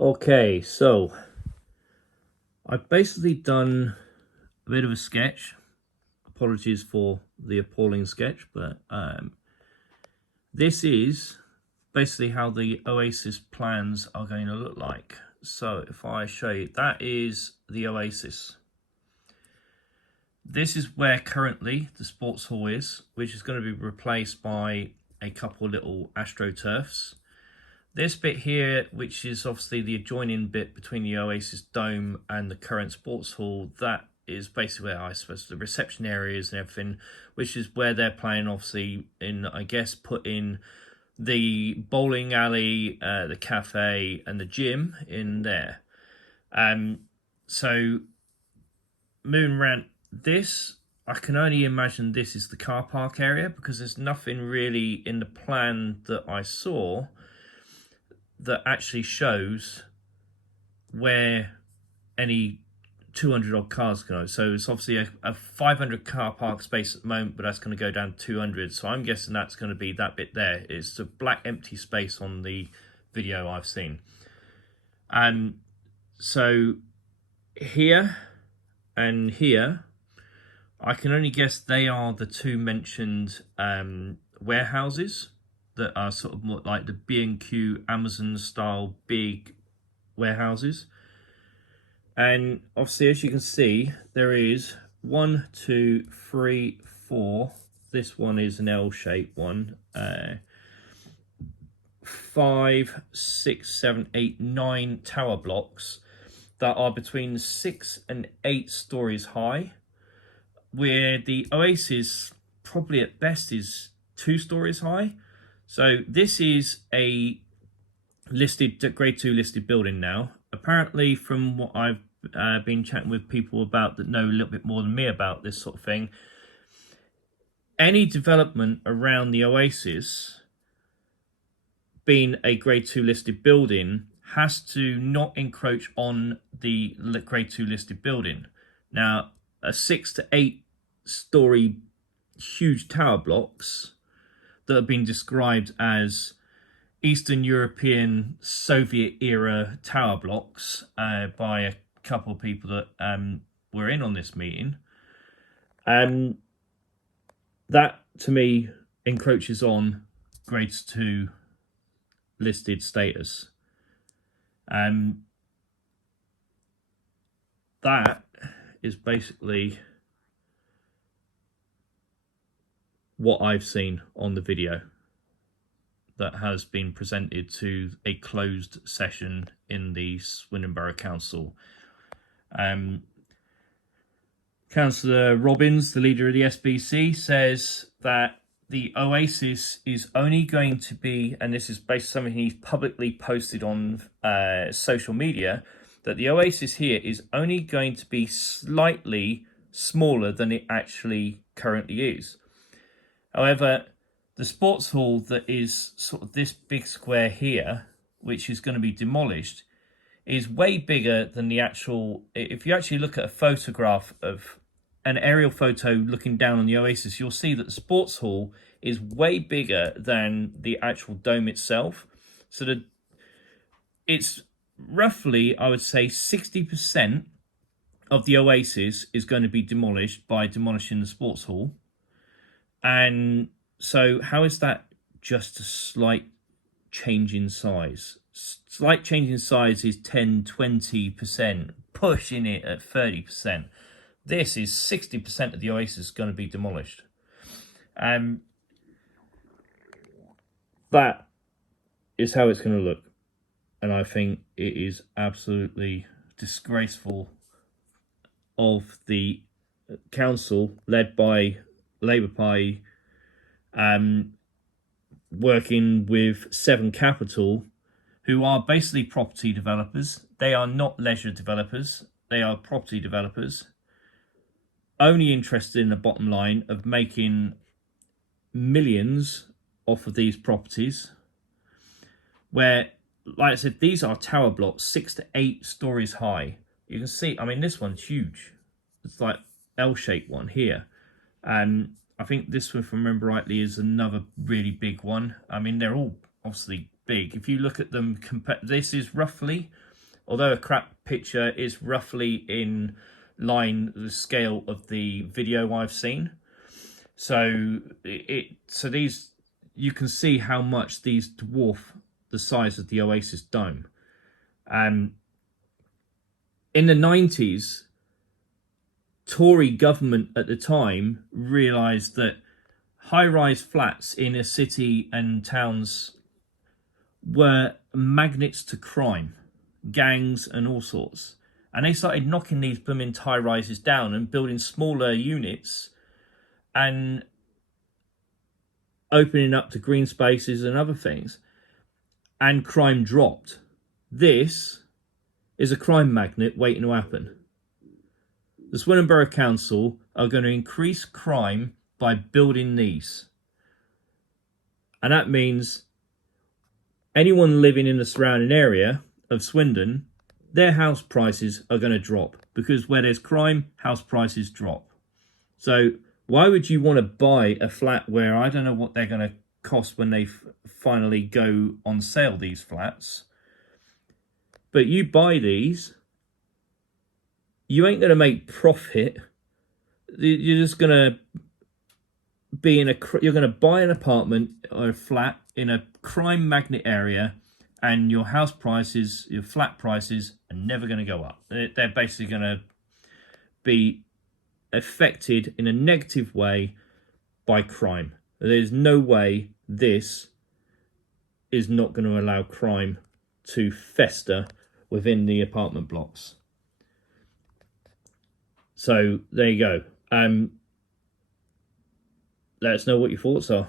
Okay, so I've basically done a bit of a sketch. Apologies for the appalling sketch, but this is basically how the Oasis plans are going to look like. So if I show you, that is the Oasis. This is where currently the sports hall is, which is going to be replaced by a couple of little astroturfs. This bit here, which is obviously the adjoining bit between the Oasis Dome and the current sports hall, that is basically where I suppose the reception areas and everything, which is where they're playing, obviously, in, I guess, put in the bowling alley, the cafe, and the gym in there. So, moving around this, I can only imagine this is the car park area because there's nothing really in the plan that I saw that actually shows where any 200 odd cars go. So it's obviously a 500 car park space at the moment, but that's going to go down to 200. So I'm guessing that's going to be that bit there. It's a black empty space on the video I've seen. So here and here, I can only guess they are the two mentioned warehouses that are sort of more like the B&Q Amazon style big warehouses. And obviously, as you can see, there is 1, 2, 3, 4. This one is an L-shaped one. 5, 6, 7, 8, 9 tower blocks that are between 6 and 8 stories high, where the Oasis probably at best is 2 stories high. So this is a listed grade 2 listed building now. Apparently, from what I've been chatting with people about that know a little bit more than me about this sort of thing, any development around the Oasis being a grade 2 listed building has to not encroach on the grade 2 listed building. Now, a 6 to 8 story huge tower blocks that have been described as Eastern European Soviet era tower blocks by a couple of people that were in on this meeting. That to me encroaches on grades 2 listed status. That is basically what I've seen on the video that has been presented to a closed session in the Swindon Borough Council. Councillor Robbins, the leader of the SBC, says that the Oasis is only going to be, and this is based on something he's publicly posted on social media, that the Oasis here is only going to be slightly smaller than it actually currently is. However, the sports hall that is sort of this big square here, which is going to be demolished, is way bigger than the actual... If you actually look at a photograph of an aerial photo looking down on the Oasis, you'll see that the sports hall is way bigger than the actual dome itself. So it's roughly, I would say, 60% of the Oasis is going to be demolished by demolishing the sports hall. And so how is that just a slight change in size? Slight change in size is 10, 20%, pushing it at 30%. This is 60% of the Oasis going to be demolished. That is how it's going to look. And I think it is absolutely disgraceful of the council, led by Labour Party, working with Seven Capital, who are basically property developers. They are not leisure developers. They are property developers, only interested in the bottom line of making millions off of these properties, where, like I said, these are tower blocks 6 to 8 stories high. You can see, I mean, this one's huge. It's like L-shaped one here. And I think this one, if I remember rightly, is another really big one. I mean, they're all obviously big. If you look at them, this is roughly although a crap picture is roughly in line with the scale of the video I've seen. So these, you can see how much these dwarf the size of the Oasis dome. In the 90s, Tory government at the time realised that high-rise flats in a city and towns were magnets to crime, gangs and all sorts. And they started knocking these blooming high-rises down and building smaller units and opening up to green spaces and other things. And crime dropped. This is a crime magnet waiting to happen. The Swindon Borough Council are going to increase crime by building these. And that means anyone living in the surrounding area of Swindon, their house prices are going to drop, because where there's crime, house prices drop. So why would you want to buy a flat where I don't know what they're going to cost when they finally go on sale, these flats? But you buy these, you ain't going to make profit. You're just going to be you're going to buy an apartment or a flat in a crime magnet area, and your house prices, your flat prices, are never going to go up. They're basically going to be affected in a negative way by crime. There's no way this is not going to allow crime to fester within the apartment blocks. So there you go. Let us know what your thoughts are.